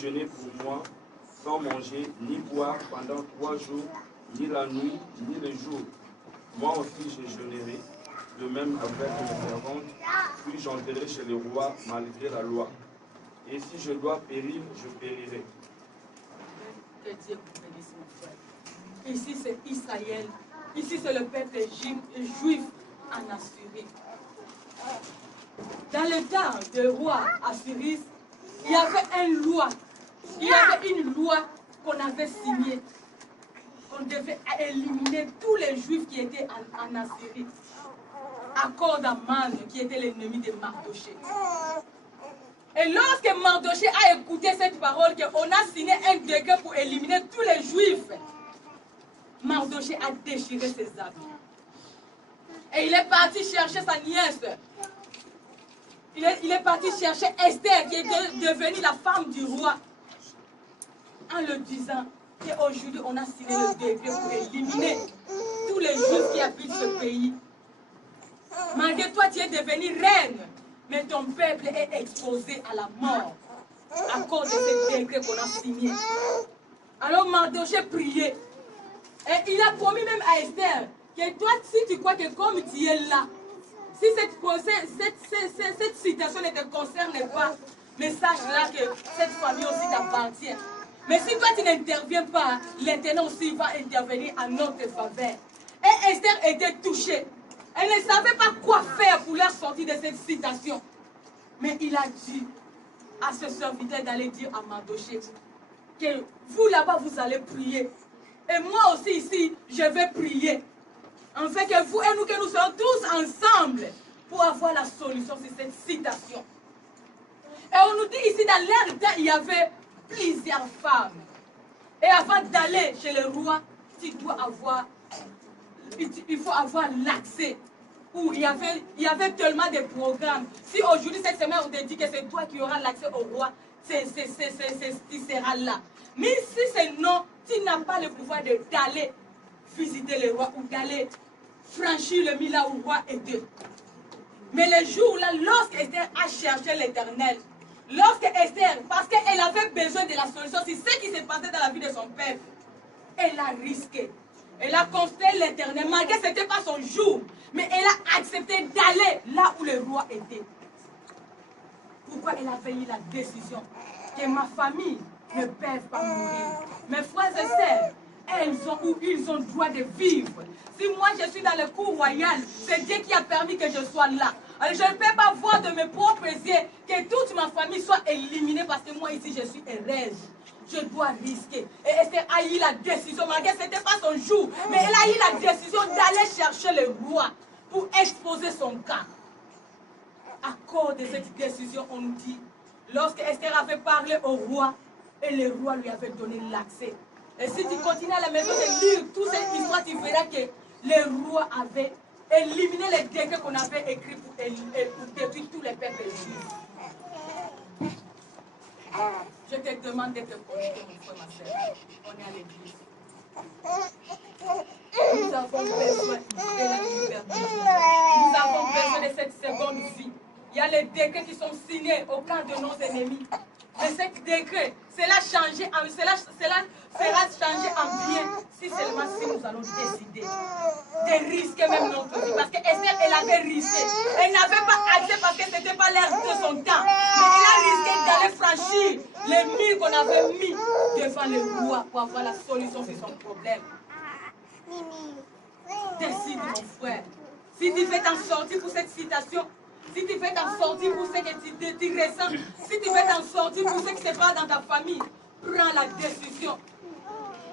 jeûner pour moi, sans manger ni boire pendant 3 jours, ni la nuit, ni le jour. Moi aussi je jeûnerai, de même avec mes servantes, puis j'entrerai chez le roi malgré la loi. Et si je dois périr, je périrai. Que Dieu vous bénisse, mon frère. Ici, c'est Israël. Ici, c'est le peuple juif en Assyrie. Dans le temps du roi Assyrie, il y avait une loi. Il y avait une loi qu'on avait signée. On devait éliminer tous les juifs qui étaient en Assyrie. Accord d'Aman, qui était l'ennemi de Mardoché. Et lorsque Mardoché a écouté cette parole, qu'on a signé un décret pour éliminer tous les juifs, Mardoché a déchiré ses habits. Et il est parti chercher sa nièce. Il est parti chercher Esther, qui était devenue la femme du roi, en le disant qu'aujourd'hui on a signé le décret pour éliminer tous les juifs qui habitent ce pays. Malgré toi, tu es devenue reine, mais ton peuple est exposé à la mort à cause de ce décret qu'on a signé. Alors Mardoché priait. Et il a promis même à Esther que toi, si tu crois que comme tu es là, si cette citation ne te concerne pas, mais sache là que cette famille aussi t'appartient. Mais si toi tu n'interviens pas, l'Éternel aussi va intervenir en notre faveur. Et Esther était touchée. Elle ne savait pas quoi faire pour leur sortir de cette citation. Mais il a dit à ce serviteur d'aller dire à Mardoché que vous là-bas vous allez prier. Et moi aussi ici, je vais prier. En fait que vous et nous, que nous soyons tous ensemble pour avoir la solution sur cette citation. Et on nous dit ici, dans l'air temps, il y avait plusieurs femmes. Et avant d'aller chez le roi, il faut avoir l'accès. Où il y avait tellement de programmes. Si aujourd'hui, cette semaine, on te dit que c'est toi qui auras l'accès au roi, tu seras là. Mais si c'est non, tu n'as pas le pouvoir d'aller visiter le roi ou d'aller franchir le mille là où le roi était. Mais le jour-là, lorsque Esther a cherché l'Éternel, lorsque Esther, parce qu'elle avait besoin de la solution, c'est ce qui s'est passé dans la vie de son peuple, elle a risqué. Elle a constaté l'Éternel, malgré que ce n'était pas son jour, mais elle a accepté d'aller là où le roi était. Pourquoi elle a fait la décision que ma famille ne peut pas mourir. Mes frères et sœurs, ils ont droit de vivre. Si moi je suis dans le cour royal, c'est Dieu qui a permis que je sois là. Alors je ne peux pas voir de mes propres yeux que toute ma famille soit éliminée parce que moi ici je suis heureuse. Je dois risquer. Et Esther a eu la décision, malgré que ce n'était pas son jour, mais elle a eu la décision d'aller chercher le roi pour exposer son cas. À cause de cette décision, on nous dit, lorsque Esther avait parlé au roi, et le roi lui avait donné l'accès. Et si tu continues à la maison de lire toute cette histoire, tu verras que le roi avait éliminé les décrets qu'on avait écrits pour détruire tous les peuples juifs. Je te demande d'être connecté, mon frère, ma soeur. On est à l'église. Nous avons besoin de la liberté. Nous avons besoin de cette seconde vie. Il y a les décrets qui sont signés au camp de nos ennemis. Mais ces décrets, cela fera changer en bien si seulement si nous allons décider de risquer même notre vie. Parce que Esther, elle avait risqué. Elle n'avait pas accès parce que ce n'était pas l'air de son temps. Mais elle a risqué d'aller franchir les murs qu'on avait mis devant le roi pour avoir la solution sur son problème. Décide, mon frère. Si tu veux t'en sortir pour cette citation, si tu veux t'en sortir pour ce que tu ressens, si tu veux t'en sortir pour ce qui se passe dans ta famille, prends la décision.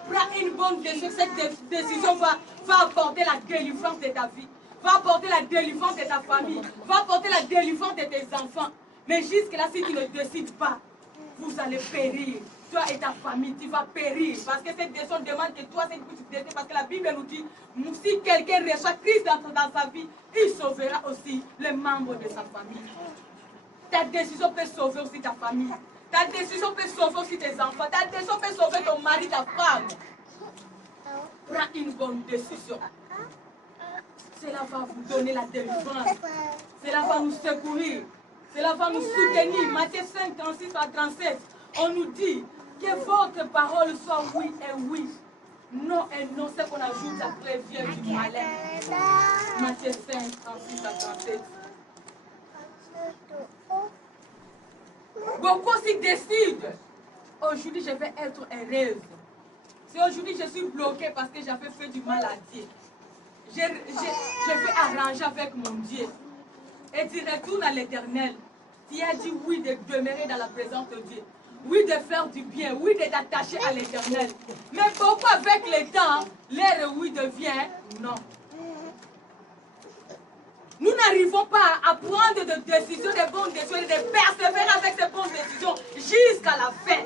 Prends une bonne décision. Cette décision va apporter la délivrance de ta vie, va apporter la délivrance de ta famille, va apporter la délivrance de tes enfants. Mais jusque-là, si tu ne décides pas, vous allez périr. Toi et ta famille, tu vas périr. Parce que cette décision demande que toi, c'est une petite décision. Parce que la Bible nous dit, si quelqu'un reçoit Christ dans sa vie, il sauvera aussi les membres de sa famille. Ta décision peut sauver aussi ta famille. Ta décision peut sauver aussi tes enfants. Ta décision peut sauver ton mari, ta femme. Prends une bonne décision. Cela va vous donner la délivrance. Cela va nous secourir. Cela va nous soutenir. Matthieu 5, 36 à 37. On nous dit que votre parole soit oui et oui, non et non, c'est qu'on ajoute après vient du malin. Matthieu 5, 36 à 37. Beaucoup aussi décident, aujourd'hui je vais être heureuse. Si aujourd'hui je suis bloquée parce que j'avais fait du mal à Dieu, je vais arranger avec mon Dieu. Et tu retournes à l'Éternel. Tu as dit oui de demeurer dans la présence de Dieu. Oui de faire du bien. Oui de t'attacher à l'Éternel. Mais beaucoup avec le temps, l'air oui devient non. Nous n'arrivons pas à prendre des décisions, des bonnes décisions, et de persévérer avec ces bonnes décisions jusqu'à la fin.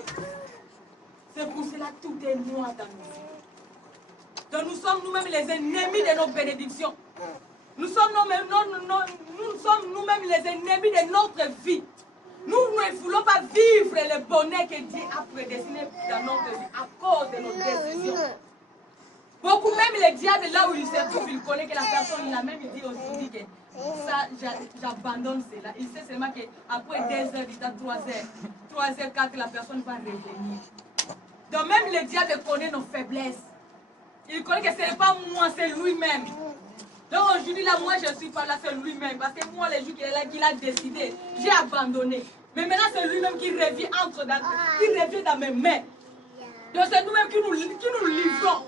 C'est pour cela que tout est noir dans nous. Donc nous sommes nous-mêmes les ennemis de nos bénédictions. Nous sommes nous-mêmes les ennemis de notre vie. Nous ne voulons pas vivre le bonheur que Dieu a prédestiné dans notre vie à cause de nos décisions. Beaucoup même le diable, là où il se trouve, il connaît que la personne, il a même dit aussi que ça, j'abandonne cela. Il sait seulement qu'après 2 heures, il a 3 heures, 4, la personne va revenir. Donc même le diable connaît nos faiblesses. Il connaît que ce n'est pas moi, c'est lui-même. Donc aujourd'hui, là, moi, je ne suis pas là, c'est lui-même. Parce que moi, les jours qu'il est là, qu'il a décidé, j'ai abandonné. Mais maintenant, c'est lui-même qui revient dans mes mains. Donc c'est nous-mêmes qui nous livrons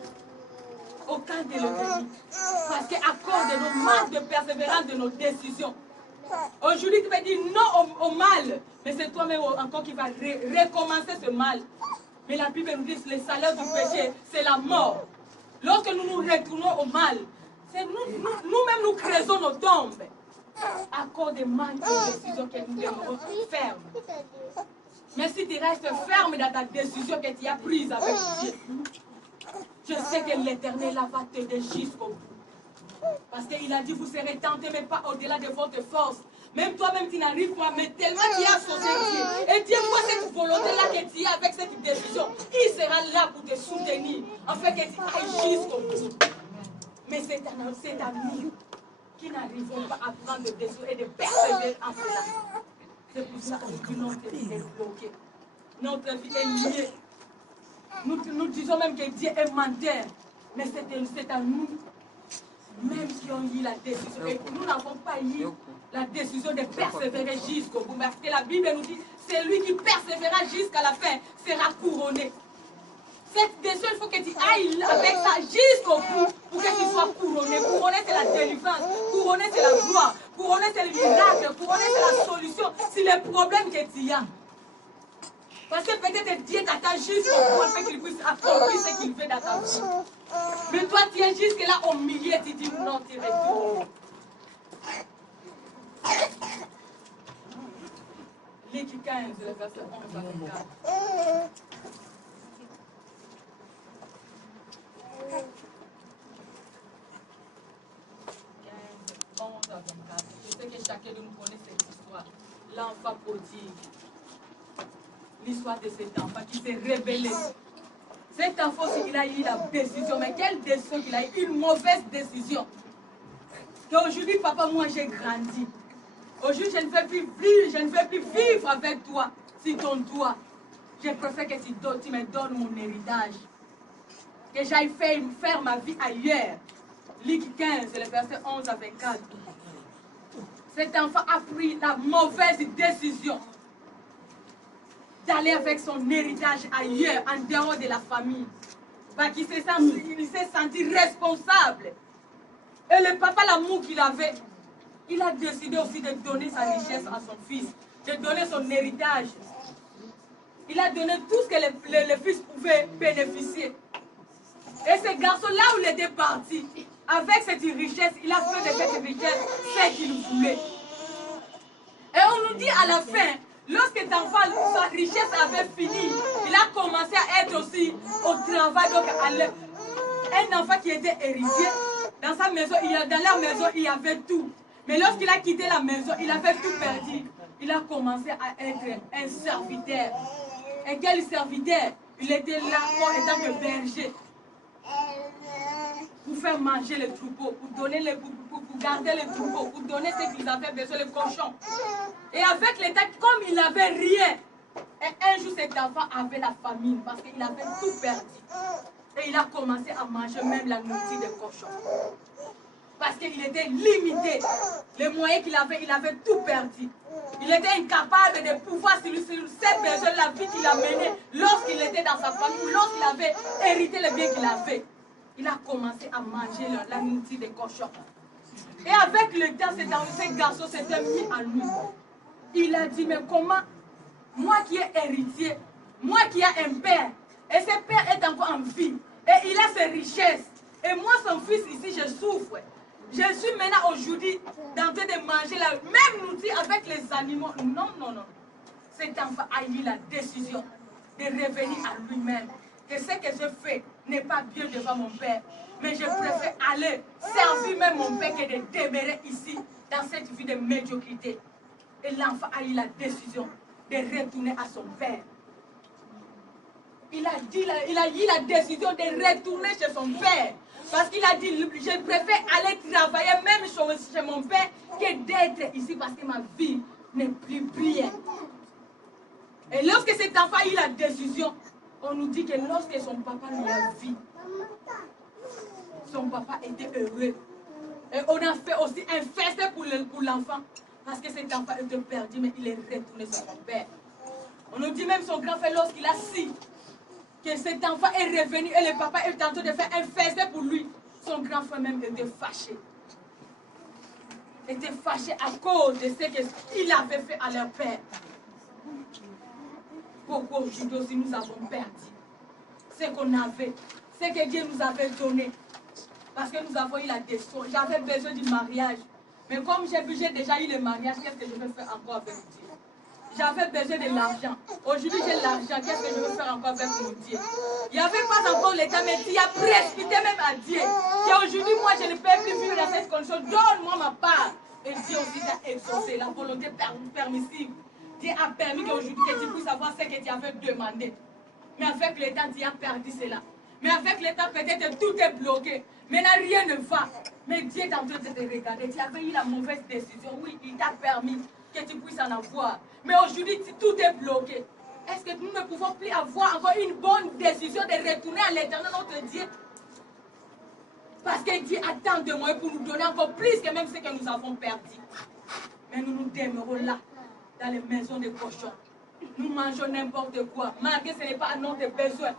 au camp de l'ennemi. Parce qu'à cause de nos manques de persévérance, de nos décisions. Aujourd'hui, tu vas dire non au mal. Mais c'est toi-même encore qui vas recommencer ce mal. Mais la Bible nous dit que le salaire du péché, c'est la mort. Lorsque nous nous retournons au mal, c'est nous-mêmes nous créons nos tombes. À cause des manques de décision que nous demeurons fermes. Mais si tu restes ferme dans ta décision que tu as prise avec Dieu, je sais que l'Éternel va t'aider jusqu'au bout. Parce qu'il a dit, vous serez tentés, mais pas au-delà de votre force. Même toi-même, tu n'arrives pas, mais tellement tu as associé Dieu. Et Dieu voit cette volonté-là que tu as avec cette décision. Il sera là pour te soutenir, afin que tu ailles jusqu'au bout. Mais c'est à nous qui n'arrivons pas à prendre des décisions et de persévérer en cela. C'est pour ça que notre vie est bloquée. Notre vie est liée. Nous disons même que Dieu est menteur. Mais c'est à nous, même qui ont eu la décision. Et nous n'avons pas eu la décision de persévérer jusqu'au bout. Parce que la Bible nous dit, c'est lui qui persévérera jusqu'à la fin sera couronné. Cette décision, il faut que tu ailles avec ça jusqu'au bout pour que tu sois couronné. Couronné, c'est la délivrance. Couronné, c'est la gloire. Couronné, c'est le miracle. Couronné, c'est la solution. C'est le problème que tu as. Parce que peut-être Dieu t'attend jusqu'au bout afin qu'il puisse accomplir ce qu'il veut dans ta vie. Mais toi, tu es jusque là au milieu, tu dis non, tu retournes. Luc 15, le verset 11 à 24. Je sais que chacun de nous connaît cette histoire. L'enfant prodigue. L'histoire de cet enfant qui s'est révélé. Cet enfant, il a eu la décision. Mais quelle décision qu'il a eu? Une mauvaise décision. Qu'aujourd'hui, papa, moi j'ai grandi. Aujourd'hui, je ne veux plus vivre avec toi. Si ton doigt, je préfère que tu me donnes mon héritage. Que j'aille faire ma vie ailleurs. Luc 15, le verset 11 à 24. Cet enfant a pris la mauvaise décision d'aller avec son héritage ailleurs, en dehors de la famille. Parce qu'il s'est senti responsable. Et le papa, l'amour qu'il avait, il a décidé aussi de donner sa richesse à son fils, de donner son héritage. Il a donné tout ce que le fils pouvait bénéficier. Et ce garçon, là où il était parti, avec cette richesse, il a fait de cette richesse ce qu'il voulait. Et on nous dit à la fin, lorsque cet enfant, sa richesse avait fini, il a commencé à être aussi au travail. Donc, un enfant qui était héritier, dans sa maison, dans leur maison, il y avait tout. Mais lorsqu'il a quitté la maison, il avait tout perdu. Il a commencé à être un serviteur. Et quel serviteur? Il était là en tant que berger. Pour faire manger les troupeaux, pour garder les troupeaux, pour donner ce qu'ils avaient besoin, les cochons. Et avec l'État, comme il n'avait rien, Et un jour, cet enfant avait la famine parce qu'il avait tout perdu. Et il a commencé à manger même la nourriture des cochons. Parce qu'il était limité. Les moyens qu'il avait, il avait tout perdu. Il était incapable de pouvoir sur cette personne, la vie qu'il a menée lorsqu'il était dans sa famille ou lorsqu'il avait hérité les biens qu'il avait. Il a commencé à manger la nourriture des cochons. Et avec le temps, ce garçon s'était mis à lui. Il a dit, mais comment, moi qui ai héritier, moi qui ai un père, et ce père est encore en vie, et il a ses richesses, et moi son fils ici, je souffre. Je suis maintenant aujourd'hui en train de manger la même nourriture avec les animaux. Non, non, non. Cet enfant a eu la décision de revenir à lui-même. Que ce que je fais n'est pas bien devant mon père. Mais je préfère aller servir même mon père que de demeurer ici, dans cette vie de médiocrité. Et l'enfant a eu la décision de retourner à son père. Il a eu la décision de retourner chez son père. Parce qu'il a dit, je préfère aller travailler même chez mon père que d'être ici parce que ma vie n'est plus bien. Et lorsque cet enfant a eu la décision, on nous dit que lorsque son papa lui a vu, son papa était heureux. Et on a fait aussi un festin pour l'enfant. Parce que cet enfant était perdu, mais il est retourné sur son père. On nous dit même son grand frère lorsqu'il a su que cet enfant est revenu et le papa est en train de faire un festin pour lui. Son grand frère même était fâché. Était fâché à cause de ce qu'il avait fait à leur père. Pourquoi aujourd'hui aussi nous avons perdu ce qu'on avait, ce que Dieu nous avait donné. Parce que nous avons eu la décision. J'avais besoin du mariage. Mais comme j'ai déjà eu le mariage, qu'est-ce que je vais faire encore avec Dieu? J'avais besoin de l'argent. Aujourd'hui, j'ai l'argent. Qu'est-ce que je vais faire encore avec mon Dieu? Il n'y avait pas encore le temps, mais Dieu a précipité même à Dieu. Qu'aujourd'hui, moi, je ne peux plus vivre dans cette condition. Donne-moi ma part. Et Dieu aussi t'a exaucé la volonté permissive. Dieu a permis qu'aujourd'hui, que tu puisses avoir ce que tu avais demandé. Mais avec le temps, tu as perdu cela. Mais avec le temps, peut-être tout est bloqué. Maintenant, rien ne va. Mais Dieu est en train de te regarder. Tu avais eu la mauvaise décision. Oui, il t'a permis que tu puisses en avoir. Mais aujourd'hui, tout est bloqué. Est-ce que nous ne pouvons plus avoir encore une bonne décision de retourner à l'éternel, notre Dieu? Parce que Dieu attend de moi pour nous donner encore plus que même ce que nous avons perdu. Mais nous nous demeurons là, dans les maisons de cochons. Nous mangeons n'importe quoi, malgré que ce n'est pas à notre besoin.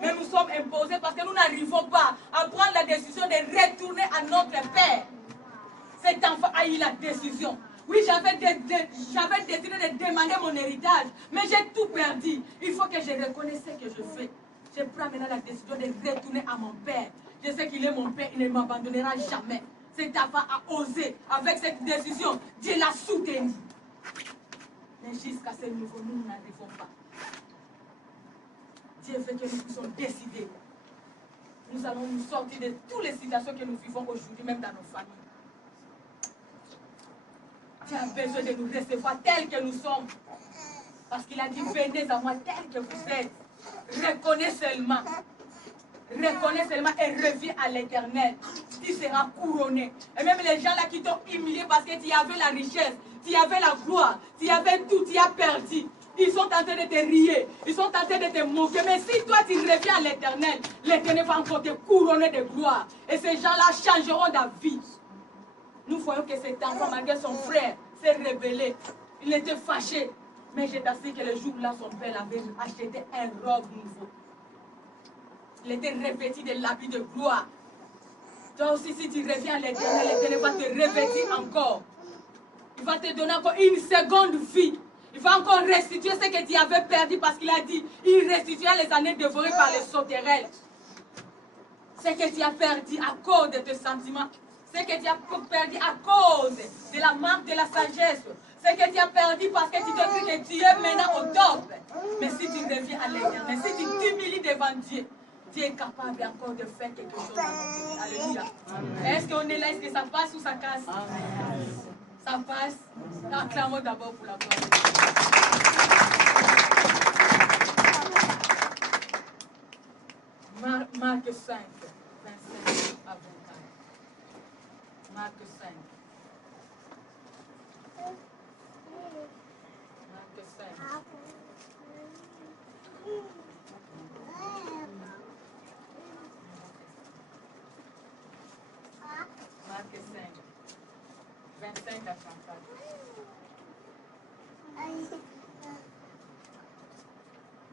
Mais nous sommes imposés parce que nous n'arrivons pas à prendre la décision de retourner à notre Père. Cet enfant a eu la décision. Oui, j'avais décidé de demander mon héritage, mais j'ai tout perdu. Il faut que je reconnaisse ce que je fais. Je prends maintenant la décision de retourner à mon Père. Je sais qu'il est mon Père, il ne m'abandonnera jamais. Cet enfant a osé. Avec cette décision, Dieu l'a soutenu. Mais jusqu'à ce niveau, nous n'arrivons pas. Dieu veut que nous puissions décider. Nous allons nous sortir de toutes les situations que nous vivons aujourd'hui, même dans nos familles. Dieu a besoin de nous recevoir tels que nous sommes. Parce qu'il a dit, venez à moi tels que vous êtes. Reconnais seulement. Reconnais seulement et reviens à l'éternel. Tu seras couronné. Et même les gens là qui t'ont humilié parce que tu avais la richesse, tu avais la gloire, tu avais tout, tu as perdu. Ils sont en train de te rier, ils sont en train de te moquer. Mais si toi tu reviens à l'éternel, l'éternel va encore te couronner de gloire. Et ces gens-là changeront ta vie. Nous voyons que cet enfant, malgré son frère, s'est rebellé. Il était fâché. Mais j'ai t'assure que le jour-là, son père avait acheté un robe nouveau. Il était revêtu de l'habit de gloire. Toi aussi, si tu reviens à l'éternel, l'éternel va te revêtir encore. Il va te donner encore une seconde vie. Il va encore restituer ce que tu avais perdu parce qu'il a dit, il restituera les années dévorées par les sauterelles. Ce que tu as perdu à cause de tes sentiments. Ce que tu as perdu à cause de la manque de la sagesse. Ce que tu as perdu parce que tu te dis que tu es maintenant au top. Mais si tu reviens à l'éternel, si tu t'humilies devant Dieu, Dieu est capable encore de faire quelque chose. Alléluia. Est-ce qu'on est là? Est-ce que ça passe ou ça casse? Amen. Ça passe. Acclamons d'abord pour la gloire. Marc 5, 25 à 24. Marc 5. Marc 5. 5 à 104.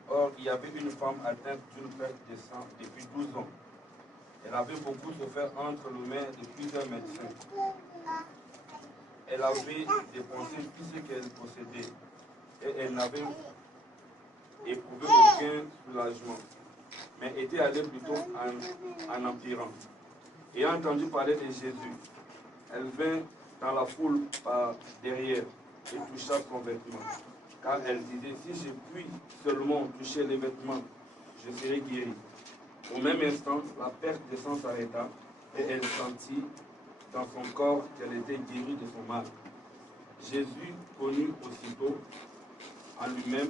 Or, il y avait une femme atteinte d'une perte de sang depuis 12 ans. Elle avait beaucoup souffert entre les mains de plusieurs médecins. Elle avait dépensé tout ce qu'elle possédait et elle n'avait éprouvé aucun soulagement, mais était allée plutôt en empirant. Ayant entendu parler de Jésus, elle vint dans la foule par derrière et toucha son vêtement. Car elle disait, si je puis seulement toucher les vêtements, je serai guérie. Au même instant, la perte de sang s'arrêta et elle sentit dans son corps qu'elle était guérie de son mal. Jésus connut aussitôt en lui-même